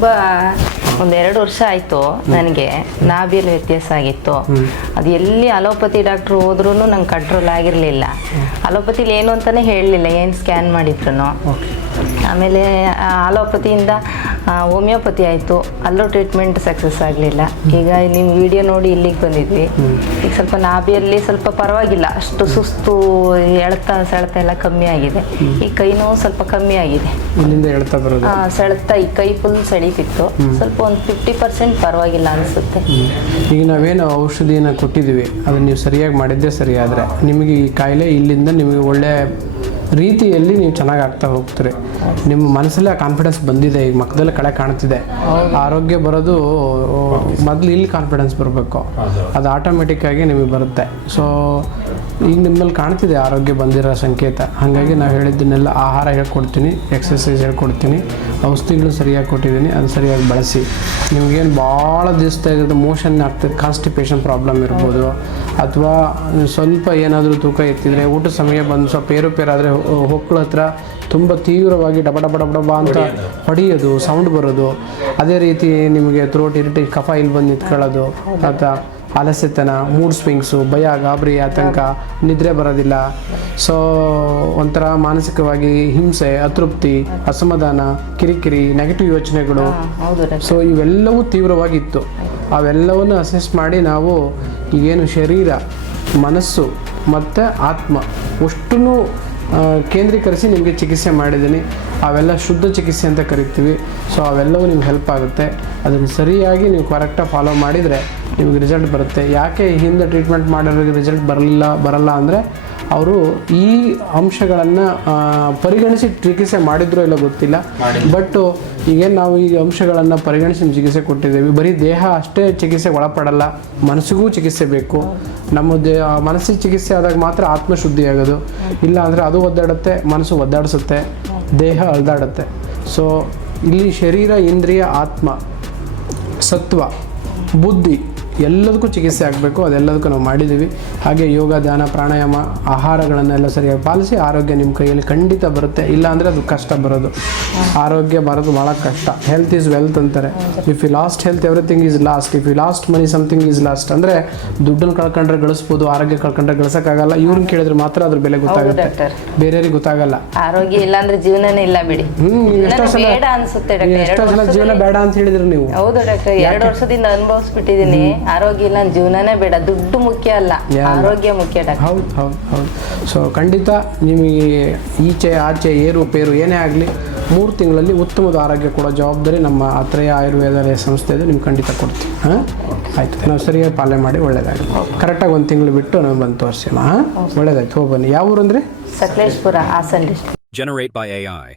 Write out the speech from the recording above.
ತುಂಬ ಒಂದು 2 ವರ್ಷ ಆಯಿತು ನನಗೆ ನಾಭಿಯಲ್ಲಿ ವ್ಯತ್ಯಾಸ ಆಗಿತ್ತು. ಅದು ಎಲ್ಲಿ ಅಲೋಪತಿ ಡಾಕ್ಟ್ರು ಹೋದ್ರೂ ನಂಗೆ ಕಂಟ್ರೋಲ್ ಆಗಿರಲಿಲ್ಲ. ಅಲೋಪತಿಲಿ ಏನು ಅಂತಲೇ ಹೇಳಲಿಲ್ಲ, ಏನು ಸ್ಕ್ಯಾನ್ ಮಾಡಿದ್ರು. ಆಮೇಲೆ ಅಲೋಪತಿಯಿಂದ ಹೋಮಿಯೋಪತಿ ಆಯಿತು, ಅಲ್ಲೂ ಟ್ರೀಟ್ಮೆಂಟ್ ಸಕ್ಸಸ್ ಆಗಲಿಲ್ಲ. ಈಗ ನಿಮ್ಮ ವಿಡಿಯೋ ನೋಡಿ ಇಲ್ಲಿಗೆ ಬಂದಿದ್ವಿ. ಈಗ ಸ್ವಲ್ಪ ನಾಭಿಯಲ್ಲಿ ಸ್ವಲ್ಪ ಪರವಾಗಿಲ್ಲ, ಅಷ್ಟು ಸುಸ್ತು, ಸೆಳೆತ ಎಲ್ಲ ಕಮ್ಮಿ ಆಗಿದೆ. ಈ ಕೈ ನೋವು ಸ್ವಲ್ಪ ಕಮ್ಮಿ ಆಗಿದೆ. ಸೆಳೆತ ಈ ಕೈ ಫುಲ್ ಸೆಳೀತಿತ್ತು, ಸ್ವಲ್ಪ ಒಂದು 50% ಪರವಾಗಿಲ್ಲ ಅನಿಸುತ್ತೆ. ಈಗ ನಾವೇನು ಔಷಧಿನ ಕೊಟ್ಟಿದ್ದೀವಿ ಅದನ್ನು ನೀವು ಸರಿಯಾಗಿ ಮಾಡಿದ್ದೇ ಸರಿ ಆದರೆ ನಿಮಗೆ ಈ ಕಾಯಿಲೆ ಇಲ್ಲಿಂದ ನಿಮಗೆ ಒಳ್ಳೆ ರೀತಿಯಲ್ಲಿ ನೀವು ಚೆನ್ನಾಗಿ ಆಗ್ತಾ ಹೋಗ್ತೀರಿ. ನಿಮ್ಮ ಮನಸ್ಸಲ್ಲೇ ಕಾನ್ಫಿಡೆನ್ಸ್ ಬಂದಿದೆ, ಈಗ ಮಕ್ಕದಲ್ಲಿ ಕಳೆ ಕಾಣ್ತಿದೆ. ಆರೋಗ್ಯ ಬರೋದು ಮೊದಲು ಇಲ್ಲಿ ಕಾನ್ಫಿಡೆನ್ಸ್ ಬರಬೇಕು, ಅದು ಆಟೋಮೆಟಿಕ್ಕಾಗಿ ನಿಮಗೆ ಬರುತ್ತೆ. ಸೊ ಈಗ ನಿಮ್ಮಲ್ಲಿ ಕಾಣ್ತಿದೆ ಆರೋಗ್ಯ ಬಂದಿರೋ ಸಂಕೇತ. ಹಾಗಾಗಿ ನಾವು ಹೇಳಿದ್ದನ್ನೆಲ್ಲ ಆಹಾರ ಹೇಳ್ಕೊಡ್ತೀನಿ, ಎಕ್ಸಸೈಸ್ ಹೇಳ್ಕೊಡ್ತೀನಿ, ಔಷಧಿಗಳು ಸರಿಯಾಗಿ ಕೊಟ್ಟಿದ್ದೀನಿ, ಅದು ಸರಿಯಾಗಿ ಬಳಸಿ. ನಿಮಗೇನು ಭಾಳ ದಿವಸದಾಗಿರೋದು ಮೋಷನ್ ಆಗ್ತದೆ, ಕಾನ್ಸ್ಟಿಪೇಷನ್ ಪ್ರಾಬ್ಲಮ್ ಇರ್ಬೋದು, ಅಥವಾ ಸ್ವಲ್ಪ ಏನಾದರೂ ತೂಕ ಎತ್ತಿದರೆ ಊಟ ಸಮಯ ಬಂದು ಸ್ವಲ್ಪ ಏರುಪೇರಾದರೆ ಹೊಕ್ಕಳ ಹತ್ರ ತುಂಬ ತೀವ್ರವಾಗಿ ಡಬ ಡಬ ಡಬ ಡಬ ಅಂತ ಹೊಡೆಯೋದು, ಸೌಂಡ್ ಬರೋದು. ಅದೇ ರೀತಿ ನಿಮಗೆ ಥ್ರೋಟ್ ಇರಿಟೇಟ್, ಕಫ ಇಲ್ಲಿ ಬಂದು ನಿಂತ್ಕೊಳ್ಳೋದು, ಅಥವಾ ಆಲಸ್ಯತನ, ಮೂಡ್ ಸ್ವಿಂಗ್ಸು, ಭಯ, ಗಾಬರಿ, ಆತಂಕ, ನಿದ್ರೆ ಬರೋದಿಲ್ಲ. ಸೊ ಒಂಥರ ಮಾನಸಿಕವಾಗಿ ಹಿಂಸೆ, ಅತೃಪ್ತಿ, ಅಸಮಾಧಾನ, ಕಿರಿಕಿರಿ, ನೆಗೆಟಿವ್ ಯೋಚನೆಗಳು. ಸೊ ಇವೆಲ್ಲವೂ ತೀವ್ರವಾಗಿತ್ತು. ಅವೆಲ್ಲವನ್ನು ಅಸೆಸ್ ಮಾಡಿ ನಾವು ಈಗೇನು ಶರೀರ, ಮನಸ್ಸು ಮತ್ತು ಆತ್ಮ ಅಷ್ಟನ್ನು ಕೇಂದ್ರೀಕರಿಸಿ ನಿಮಗೆ ಚಿಕಿತ್ಸೆ ಮಾಡಿದ್ದೀನಿ. ಅವೆಲ್ಲ ಶುದ್ಧ ಚಿಕಿತ್ಸೆ ಅಂತ ಕರಿತೀವಿ. ಸೊ ಅವೆಲ್ಲವೂ ನಿಮ್ಗೆ ಹೆಲ್ಪ್ ಆಗುತ್ತೆ. ಅದನ್ನು ಸರಿಯಾಗಿ ನೀವು ಕರೆಕ್ಟಾಗಿ ಫಾಲೋ ಮಾಡಿದರೆ ನಿಮಗೆ ರಿಸಲ್ಟ್ ಬರುತ್ತೆ. ಯಾಕೆ ಹಿಂದೆ ಟ್ರೀಟ್ಮೆಂಟ್ ಮಾಡೋರಿಗೆ ರಿಸಲ್ಟ್ ಬರಲ್ಲ ಅಂದರೆ ಅವರು ಈ ಅಂಶಗಳನ್ನು ಪರಿಗಣಿಸಿ ಚಿಕಿತ್ಸೆ ಮಾಡಿದ್ರೋ ಇಲ್ಲ ಗೊತ್ತಿಲ್ಲ. ಬಟ್ ಈಗೇನು ನಾವು ಈ ಅಂಶಗಳನ್ನು ಪರಿಗಣಿಸಿ ಚಿಕಿತ್ಸೆ ಕೊಟ್ಟಿದ್ದೇವೆ. ಬರೀ ದೇಹ ಅಷ್ಟೇ ಚಿಕಿತ್ಸೆಗೆ ಒಳಪಡಲ್ಲ, ಮನಸ್ಸಿಗೂ ಚಿಕಿತ್ಸೆ ಬೇಕು. ನಮ್ಮ ಮನಸ್ಸಿಗೆ ಚಿಕಿತ್ಸೆ ಆದಾಗ ಮಾತ್ರ ಆತ್ಮಶುದ್ಧಿ ಆಗೋದು. ಇಲ್ಲ ಅಂದರೆ ಅದು ಒದ್ದಾಡುತ್ತೆ, ಮನಸ್ಸು ಒದ್ದಾಡಿಸುತ್ತೆ, ದೇಹ ಅಲ್ದಾಡುತ್ತೆ. ಸೊ ಇಲ್ಲಿ ಶರೀರ, ಇಂದ್ರಿಯ, ಆತ್ಮ, ಸತ್ವ, ಬುದ್ಧಿ ಎಲ್ಲದಕ್ಕೂ ಚಿಕಿತ್ಸೆ ಆಗಬೇಕು. ಅದೆಲ್ಲದಕ್ಕೂ ನಾವು ಮಾಡಿದ್ದೀವಿ. ಹಾಗೆ ಯೋಗ, ಧ್ಯಾನ, ಪ್ರಾಣಾಯಾಮ, ಆಹಾರಗಳನ್ನೆಲ್ಲ ಸರಿಯಾಗಿ ಪಾಲಿಸಿ ಆರೋಗ್ಯ ನಿಮ್ಮ ಕೈಯಲ್ಲಿ ಖಂಡಿತ ಬರುತ್ತೆ. ಇಲ್ಲ ಅಂದರೆ ಅದು ಕಷ್ಟ ಬರೋದು. ಆರೋಗ್ಯ ಬರೋದು ಭಾಳ ಕಷ್ಟ. ಹೆಲ್ತ್ ಈಸ್ ವೆಲ್ತ್ ಅಂತಾರೆ. If you lost health everything is lost. If you lost money something is lost. ಅಂದರೆ ದುಡ್ಡನ್ನು ಕಳ್ಕೊಂಡ್ರೆ ಗಳಿಸ್ಬೋದು, ಆರೋಗ್ಯ ಕಳ್ಕೊಂಡ್ರೆ ಗಳಿಸೋಕ್ಕಾಗಲ್ಲ. ಇವ್ರನ್ನ ಕೇಳಿದ್ರೆ ಮಾತ್ರ ಅದ್ರ ಬೆಲೆ ಗೊತ್ತಾಗುತ್ತೆ, ಬೇರೆಯವ್ರಿಗೆ ಗೊತ್ತಾಗಲ್ಲ. ಆರೋಗ್ಯ ಇಲ್ಲ ಅಂದ್ರೆ ಜೀವನನೇ ಇಲ್ಲ ಬಿಡಿ. ಎಷ್ಟೋ ಸಲ ಜೀವನ ಬೇಡ ಅಂತ ಹೇಳಿದ್ರು ನೀವು. ಹೌದು ಡಾಕ್ಟರ್, 2 ವರ್ಷದಿಂದ ಅನುಭವಿಸ್ಬಿಟ್ಟಿದ್ದೀನಿ. ಆರೋಗ್ಯ ಇಲ್ಲ, ಜೀವನನೇ ಬೇಡ. ದುಡ್ಡು ಮುಖ್ಯ ಅಲ್ಲ, ಆರೋಗ್ಯ ಮುಖ್ಯ ಡಾಕ್ಟರ್. ಹೌದು. ಸೊ ಖಂಡಿತ ನಿಮಗೆ ಈಚೆ ಆಚೆ ಏರುಪೇರು ಏನೇ ಆಗಲಿ 3 ತಿಂಗಳಲ್ಲಿ ಉತ್ತಮವಾದ ಆರೋಗ್ಯ ಕೊಡೋ ಜವಾಬ್ದಾರಿ ನಮ್ಮ ಅತ್ರೇಯ ಆಯುರ್ವೇದಾಲಯ ಸಂಸ್ಥೆ ಇದೆ. ನಿಮ್ಗೆ ಖಂಡಿತ ಕೊಡ್ತೀವಿ. ಆಯಿತು, ನಾವು ಸರಿಯಾಗಿ ಪಾಲನೆ ಮಾಡಿ ಒಳ್ಳೇದಾಗಿ ಕರೆಕ್ಟಾಗಿ 1 ತಿಂಗಳು ಬಿಟ್ಟು ನಾವು ಬಂದು ತೋರಿಸೋಣ. ಒಳ್ಳೇದಾಯ್ತು, ಹೋಗಿ ಬನ್ನಿ. ಯಾವ ಊರು ಅಂದರೆ? Sakleshpur, Hassan district. Generate by AI.